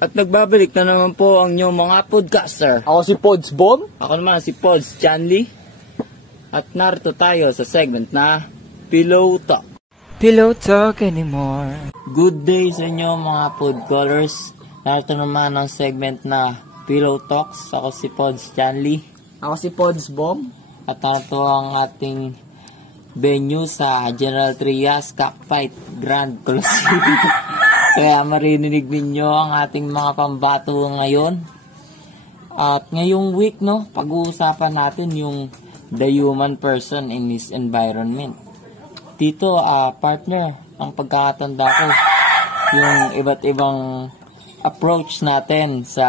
At nagbabalik na naman po ang inyong mga podcaster. Ako si Pods Bomb. Ako naman si Pods Chanley. At narito tayo sa segment na Pillow Talk. Pillow Talk anymore. Good day sa inyo mga podcallers. Narito naman ang segment na Pillow Talks. Ako si Pods Chanley. Ako si Pods Bomb. At narito ang ating venue sa General Trias Cockfight Grand Coliseum. Kaya marinig ninyo ang ating mga pambato ngayon. At ngayong week, no, pag-uusapan natin yung the human person in this environment. Dito, partner, ang pagkakatanda ko, yung iba't ibang approach natin sa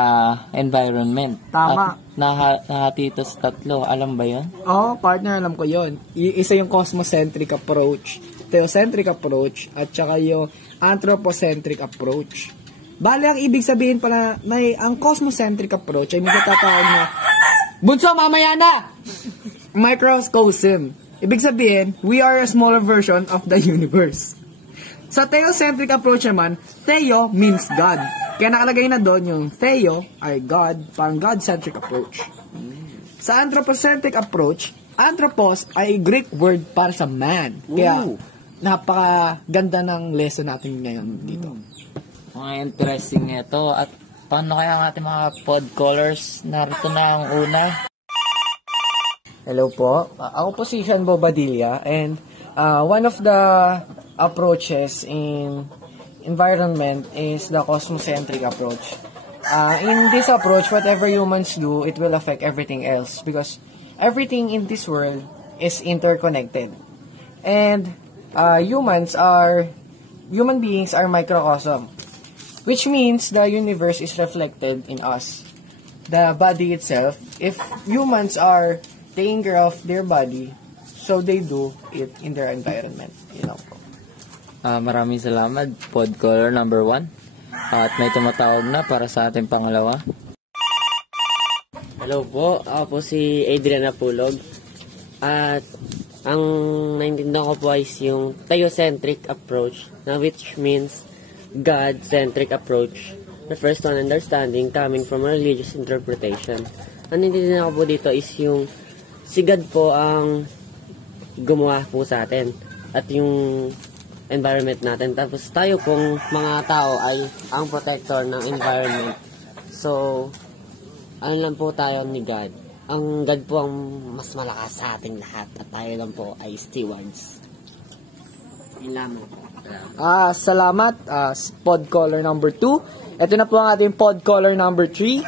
environment. Tama. At nahati ito sa tatlo. Alam ba yun? Oo, partner, alam ko yun. Isa yung cosmocentric approach, theocentric approach, at saka yung anthropocentric approach. Bale, ang ibig sabihin pala, ang cosmocentric approach ay may natatawag na, bunso, mamaya na! Microcosm. Ibig sabihin, we are a smaller version of the universe. Sa theocentric approach naman, theo means God. Kaya nakalagay na doon yung theo ay God, parang God-centric approach. Sa anthropocentric approach, anthropos ay Greek word para sa man. Kaya, napakaganda ng lesson natin ngayon dito. Mga interesting ito. At paano kaya ang ating mga podcallers? Narito na ang una. Hello po. Ako po si Sean Bobadilla, and one of the approaches in environment is the cosmocentric approach. In this approach, whatever humans do, it will affect everything else because everything in this world is interconnected. And human beings are microcosm, which means the universe is reflected in us. The body itself, if humans are taking care of their body, so they do it in their environment. Maraming salamat, podcaller number 1. At may tumatawag na para sa ating pangalawa. Hello po, ako po si Adrian Apulog. At ang naintindihan ko po is yung theocentric approach, na which means God-centric approach, refers to an understanding coming from a religious interpretation. Ang naintindihan ko po dito is yung si God po ang gumawa po sa atin at yung environment natin. Tapos tayo pong mga tao ay ang protector ng environment. So, ano lang po tayo ni God. Ang God po ang mas malakas sa ating lahat at tayo lang po ay stewards. Yun lamang. Salamat, podcaller number 2. Ito na po ang ating podcaller number 3.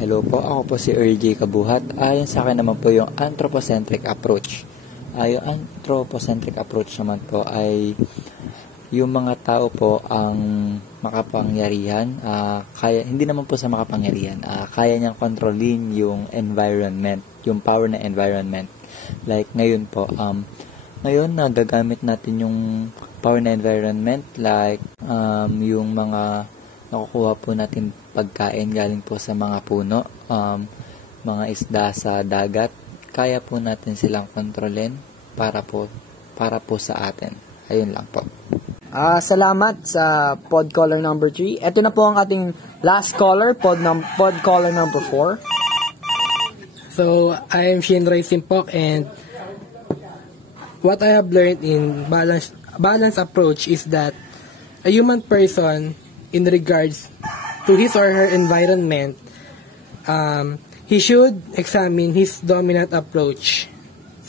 Hello po, ako po si RJ Kabuhat. Ayon sa akin naman po yung anthropocentric approach. Yung anthropocentric approach naman po ay yung mga tao po ang makapangyarihan, hindi naman po sa makapangyarihan, kaya niyang kontrolin yung environment, yung power na environment. Like ngayon po, ngayon nagagamit natin yung power na environment, like yung mga nakukuha po natin pagkain galing po sa mga puno, mga isda sa dagat, kaya po natin silang kontrolin para po sa atin. Ayun lang po. Salamat sa podcaller number 3. Ito na po ang ating last caller, podcaller number 4. So, I am Shinray Simpok, and what I have learned in balance approach is that a human person, in regards to his or her environment, he should examine his dominant approach.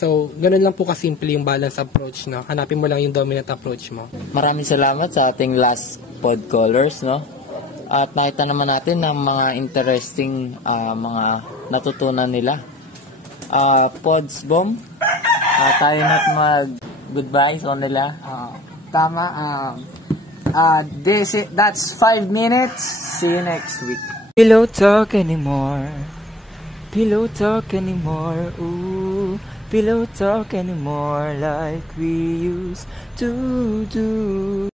So, ganun lang po kasimple yung balance approach, no? Hanapin mo lang yung dominant approach mo. Maraming salamat sa ating last podcallers, no? At nakita naman natin ng mga interesting mga natutunan nila. Pods Bomb, tayo na't mag-goodbye sa nila. Tama. That's 5 minutes. See you next week. Pillow talk anymore. Pillow talk anymore. Ooh. Pillow talk anymore like we used to do.